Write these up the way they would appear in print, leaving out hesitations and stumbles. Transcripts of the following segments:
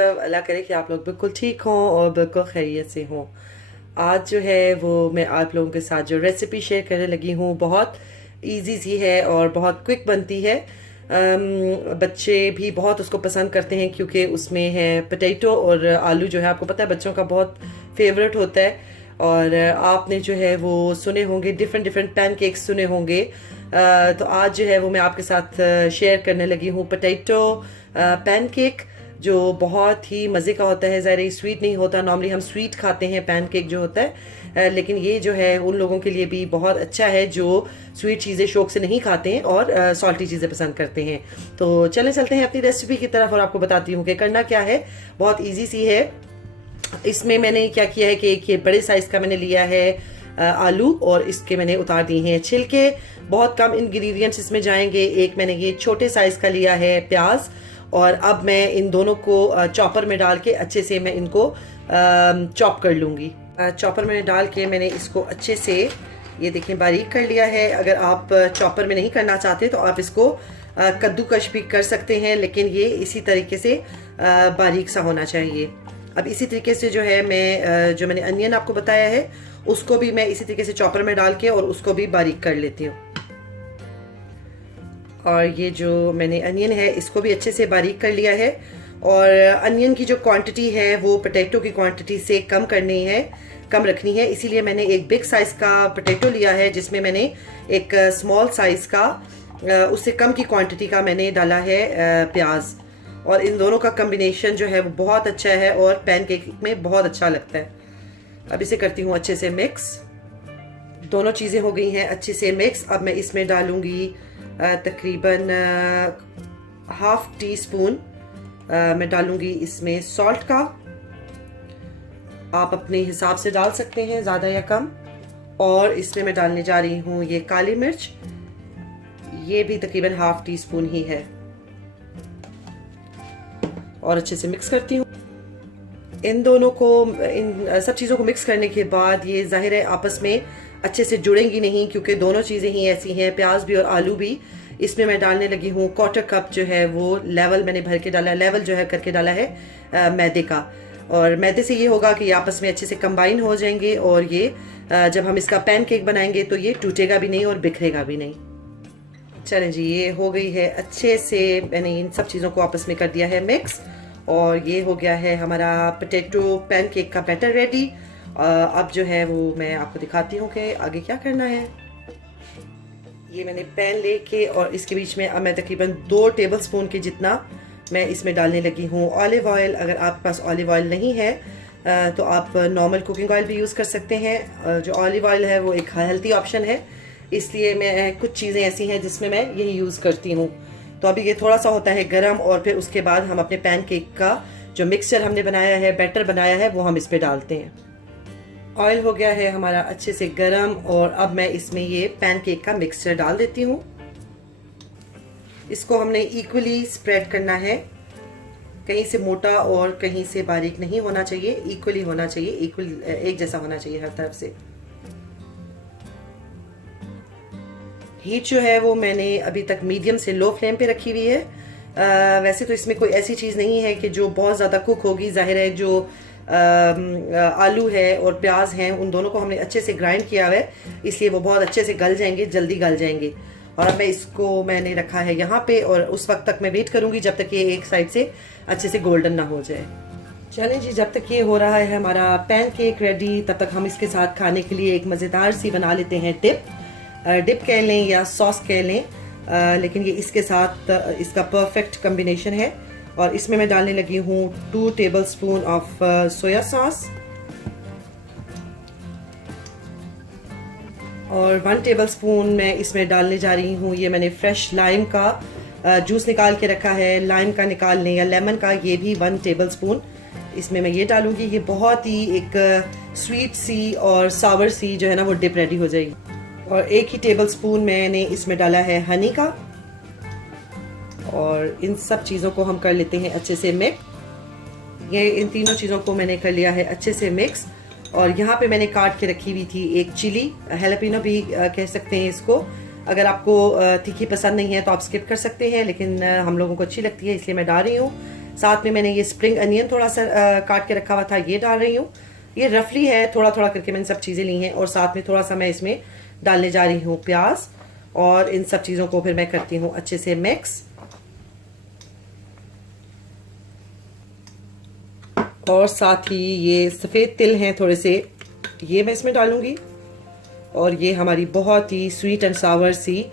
सब। अल्लाह करे कि आप लोग बिल्कुल ठीक हों और बिल्कुल खैरियत से हों। आज जो है वो मैं आप लोगों के साथ जो रेसिपी शेयर करने लगी हूँ, बहुत इजी सी है और बहुत क्विक बनती है। बच्चे भी बहुत उसको पसंद करते हैं क्योंकि उसमें है पोटैटो और आलू, जो है आपको पता है बच्चों का बहुत फेवरेट होता है। और आपने जो है वो सुने होंगे, डिफरेंट डिफरेंट पैनकेक्स सुने होंगे। तो आज जो है वो मैं आपके साथ शेयर करने लगी हूँ पोटैटो पैनकेक, जो बहुत ही मज़े का होता है। ज़ाहिर स्वीट नहीं होता, नॉर्मली हम स्वीट खाते हैं पैनकेक जो होता है, लेकिन ये जो है उन लोगों के लिए भी बहुत अच्छा है जो स्वीट चीज़ें शौक से नहीं खाते हैं और सॉल्टी चीज़ें पसंद करते हैं। तो चलते हैं अपनी रेसिपी की तरफ और आपको बताती हूँ कि करना क्या है। बहुत ईजी सी है। इसमें मैंने क्या किया है कि एक ये बड़े साइज़ का मैंने लिया है आलू, और इसके मैंने उतार दिए हैं छिलके। बहुत कम इंग्रेडिएंट्स इसमें जाएंगे। एक मैंने ये छोटे साइज़ का लिया है प्याज, और अब मैं इन दोनों को चॉपर में डाल के अच्छे से मैं इनको चॉप कर लूँगी। चॉपर में डाल के मैंने इसको अच्छे से, ये देखें, बारीक कर लिया है। अगर आप चॉपर में नहीं करना चाहते तो आप इसको कद्दूकश भी कर सकते हैं, लेकिन ये इसी तरीके से बारीक सा होना चाहिए। अब इसी तरीके से जो है मैं जो मैंने अनियन आपको बताया है उसको भी मैं इसी तरीके से चॉपर में डाल के और उसको भी बारीक कर लेती हूँ। और ये जो मैंने अनियन है इसको भी अच्छे से बारीक कर लिया है। और अनियन की जो क्वांटिटी है वो पोटैटो की क्वांटिटी से कम करनी है, कम रखनी है। इसीलिए मैंने एक बिग साइज़ का पोटैटो लिया है जिसमें मैंने एक स्मॉल साइज़ का, उससे कम की क्वांटिटी का मैंने डाला है प्याज। और इन दोनों का कम्बिनेशन जो है वो बहुत अच्छा है और पैनकेक में बहुत अच्छा लगता है। अब इसे करती हूँ अच्छे से मिक्स। दोनों चीज़ें हो गई हैं अच्छे से मिक्स। अब मैं इसमें डालूँगी तकरीबन हाफ टी स्पून मैं डालूँगी इसमें सॉल्ट का। आप अपने हिसाब से डाल सकते हैं, ज़्यादा या कम। और इसमें मैं डालने जा रही हूँ ये काली मिर्च, ये भी तकरीबन हाफ टी स्पून ही है। और अच्छे से मिक्स करती हूँ इन दोनों को। इन सब चीज़ों को मिक्स करने के बाद ये ज़ाहिर है आपस में अच्छे से जुड़ेंगी नहीं, क्योंकि दोनों चीज़ें ही ऐसी हैं, प्याज भी और आलू भी। इसमें मैं डालने लगी हूँ 1/4 कप जो है वो लेवल मैंने भर के डाला, लेवल जो है करके डाला है मैदे का। और मैदे से ये होगा कि ये आपस में अच्छे से कंबाइन हो जाएंगे, और ये जब हम इसका पैनकेक बनाएंगे तो ये टूटेगा भी नहीं और बिखरेगा भी नहीं। चलें जी, ये हो गई है अच्छे से, मैंने इन सब चीज़ों को आपस में कर दिया है मिक्स, और ये हो गया है हमारा पोटैटो पैनकेक का बैटर रेडी। अब जो है वो मैं आपको दिखाती हूँ कि आगे क्या करना है। ये मैंने पैन लेके और इसके बीच में अब मैं तकरीबन 2 टेबलस्पून के जितना मैं इसमें डालने लगी हूँ ऑलिव ऑयल। अगर आपके पास ऑलिव ऑयल नहीं है तो आप नॉर्मल कुकिंग ऑयल भी यूज़ कर सकते हैं। जो ऑलिव ऑयल है वो एक हेल्थी ऑप्शन है, इसलिए मैं कुछ चीज़ें ऐसी हैं जिसमें मैं यही यूज़ करती हूँ। तो अभी ये थोड़ा सा होता है गरम, और फिर उसके बाद हम अपने पैनकेक का जो मिक्सचर हमने बनाया है, बैटर बनाया है, वो हम इस पर डालते हैं। ऑयल हो गया है हमारा अच्छे से गरम, और अब मैं इसमें ये पैनकेक का मिक्सचर डाल देती हूँ। इसको हमने इक्वली स्प्रेड करना है, कहीं से मोटा और कहीं से बारीक नहीं होना चाहिए, इक्वली होना चाहिए, इक्वल एक जैसा होना चाहिए हर तरफ से। हीट जो है वो मैंने अभी तक मीडियम से लो फ्लेम पे रखी हुई है। वैसे तो इसमें कोई ऐसी चीज़ नहीं है कि जो बहुत ज़्यादा कुक होगी। जाहिर है जो आलू है और प्याज हैं उन दोनों को हमने अच्छे से ग्राइंड किया हुआ है, इसलिए वो बहुत अच्छे से गल जाएंगे, जल्दी गल जाएंगे। और अब मैं इसको मैंने रखा है यहाँ पे, और उस वक्त तक मैं वेट करूँगी जब तक ये एक साइड से अच्छे से गोल्डन ना हो जाए। चलें जी, जब तक ये हो रहा है हमारा पैनकेक रेडी, तब तक हम इसके साथ खाने के लिए एक मज़ेदार सी बना लेते हैं डिप कह लें या सॉस कह लें, लेकिन ये इसके साथ इसका परफेक्ट कम्बिनेशन है। और इसमें मैं डालने लगी हूँ 2 टेबलस्पून ऑफ सोया सॉस, और 1 टेबलस्पून मैं इसमें डालने जा रही हूँ, ये मैंने फ्रेश लाइम का जूस निकाल के रखा है, लाइम का निकाल लें या लेमन का, ये भी 1 टेबलस्पून इसमें मैं ये डालूंगी। ये बहुत ही एक स्वीट सी और सावर सी जो है ना वो डिप रेडी हो जाएगी। और 1 ही टेबलस्पून मैंने इसमें डाला है हनी का, और इन सब चीज़ों को हम कर लेते हैं अच्छे से मिक्स। ये इन तीनों चीज़ों को मैंने कर लिया है अच्छे से मिक्स। और यहाँ पे मैंने काट के रखी हुई थी एक चिली, हेलापिनो भी कह सकते हैं इसको। अगर आपको तीखी पसंद नहीं है तो आप स्किप कर सकते हैं, लेकिन हम लोगों को अच्छी लगती है इसलिए मैं डाल रही हूँ। साथ में मैंने ये स्प्रिंग अनियन थोड़ा सा काट के रखा हुआ था, ये डाल रही हूँ। ये रफली है, थोड़ा थोड़ा करके मैंने सब चीज़ें ली हैं। और साथ में थोड़ा सा मैं इसमें डालने जा रही हूँ प्याज, और इन सब चीज़ों को फिर मैं करती हूँ अच्छे से मिक्स। और साथ ही ये सफ़ेद तिल हैं थोड़े से, ये मैं इसमें डालूँगी। और ये हमारी बहुत ही स्वीट एंड सावर सी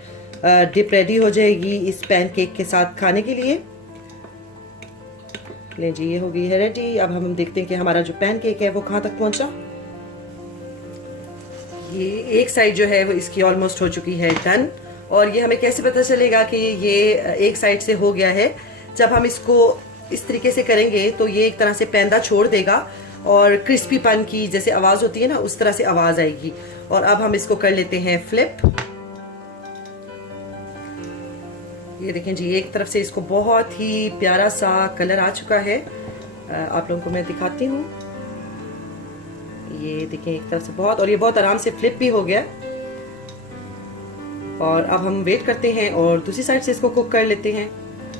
डिप रेडी हो जाएगी इस पैनकेक के साथ खाने के लिए। लें जी, ये हो गई है रेडी। अब हम देखते हैं कि हमारा जो पैनकेक है वो कहाँ तक पहुँचा। ये एक साइड जो है वो इसकी ऑलमोस्ट हो चुकी है डन। और ये हमें कैसे पता चलेगा कि ये एक साइड से हो गया है? जब हम इसको इस तरीके से करेंगे तो ये एक तरह से पैंदा छोड़ देगा और क्रिस्पीपन की जैसे आवाज़ होती है ना, उस तरह से आवाज़ आएगी। और अब हम इसको कर लेते हैं फ्लिप। ये देखें जी, एक तरफ से इसको बहुत ही प्यारा सा कलर आ चुका है। आप लोगों को मैं दिखाती हूँ। ये देखें एक तरफ से बहुत, और ये बहुत आराम से फ्लिप भी हो गया। और अब हम वेट करते हैं और दूसरी साइड से इसको कुक कर लेते हैं।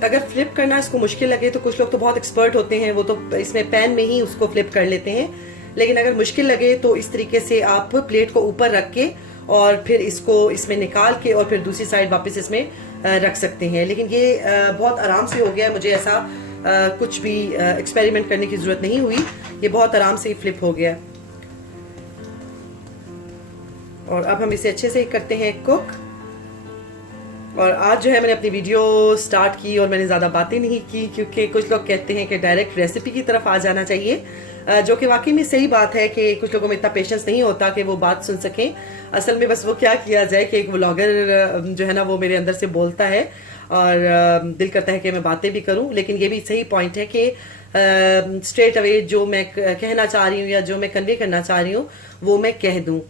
अगर फ्लिप करना इसको मुश्किल लगे तो कुछ लोग तो बहुत एक्सपर्ट होते हैं, वो तो इसमें पैन में ही उसको फ्लिप कर लेते हैं। लेकिन अगर मुश्किल लगे तो इस तरीके से आप प्लेट को ऊपर रख के और फिर इसको इसमें निकाल के और फिर दूसरी साइड वापस इसमें रख सकते हैं। लेकिन ये बहुत आराम से हो गया, मुझे ऐसा कुछ भी एक्सपेरिमेंट करने की ज़रूरत नहीं हुई। ये बहुत आराम से ही फ्लिप हो गया। और अब हम इसे अच्छे से करते हैं कुक। और आज जो है मैंने अपनी वीडियो स्टार्ट की और मैंने ज़्यादा बातें नहीं की, क्योंकि कुछ लोग कहते हैं कि डायरेक्ट रेसिपी की तरफ आ जाना चाहिए, जो कि वाकई में सही बात है कि कुछ लोगों में इतना पेशेंस नहीं होता कि वो बात सुन सकें। असल में बस वो क्या किया जाए कि एक व्लॉगर जो है ना वो मेरे अंदर से बोलता है और दिल करता है कि मैं बातें भी करूं। लेकिन ये भी सही पॉइंट है कि स्ट्रेट अवे जो मैं कहना चाह रही हूँ या जो मैं कन्वे करना चाह रही हूँ वो मैं कह दूँ।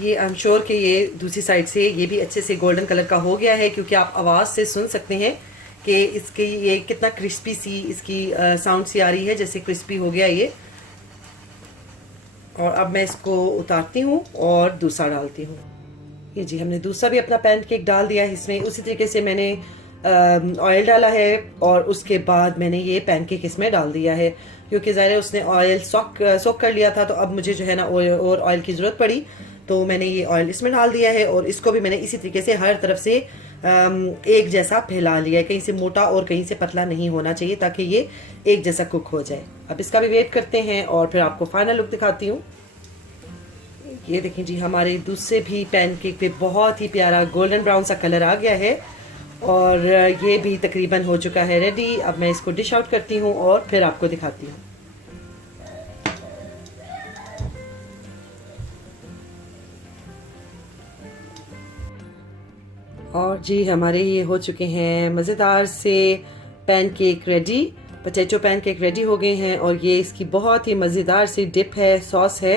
ये आई एम श्योर कि ये दूसरी साइड से ये भी अच्छे से गोल्डन कलर का हो गया है, क्योंकि आप आवाज़ से सुन सकते हैं कि इसकी ये कितना क्रिस्पी सी इसकी साउंड सी आ रही है, जैसे क्रिस्पी हो गया ये। और अब मैं इसको उतारती हूँ और दूसरा डालती हूँ। ये जी, हमने दूसरा भी अपना पैनकेक डाल दिया है इसमें। उसी तरीके से मैंने ऑयल डाला है और उसके बाद मैंने ये पैनकेक इसमें डाल दिया है, क्योंकि ज़ाहिर है उसने ऑयल सोक कर लिया था। तो अब मुझे जो है ना और ऑयल की ज़रूरत पड़ी, तो मैंने ये ऑयल इसमें डाल दिया है। और इसको भी मैंने इसी तरीके से हर तरफ से एक जैसा फैला लिया है, कहीं से मोटा और कहीं से पतला नहीं होना चाहिए, ताकि ये एक जैसा कुक हो जाए। अब इसका भी वेट करते हैं और फिर आपको फाइनल लुक दिखाती हूँ। ये देखें जी, हमारे दूसरे भी पैनकेक पे बहुत ही प्यारा गोल्डन ब्राउन सा कलर आ गया है और ये भी तकरीबन हो चुका है रेडी। अब मैं इसको डिश आउट करती हूँ और फिर आपको दिखाती हूँ। और जी, हमारे ये हो चुके हैं मज़ेदार से pancake ready. Potato pancake ready हो गए हैं और ये इसकी बहुत ही मज़ेदार सी डिप है, सॉस है।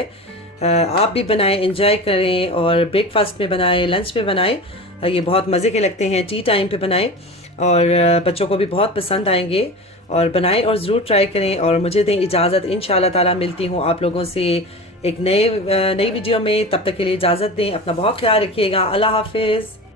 आप भी बनाएं, एंजॉय करें, और ब्रेकफास्ट में बनाएं, लंच में बनाएं। ये बहुत मज़े के लगते हैं, टी टाइम पे बनाएं और बच्चों को भी बहुत पसंद आएंगे। और बनाएं और ज़रूर ट्राई करें। और मुझे दें इजाज़त, इंशाल्लाह ताला मिलती हूँ आप लोगों से एक नई वीडियो में। तब तक के लिए इजाज़त दें, अपना बहुत ख्याल रखिएगा। अल्लाह हाफिज़।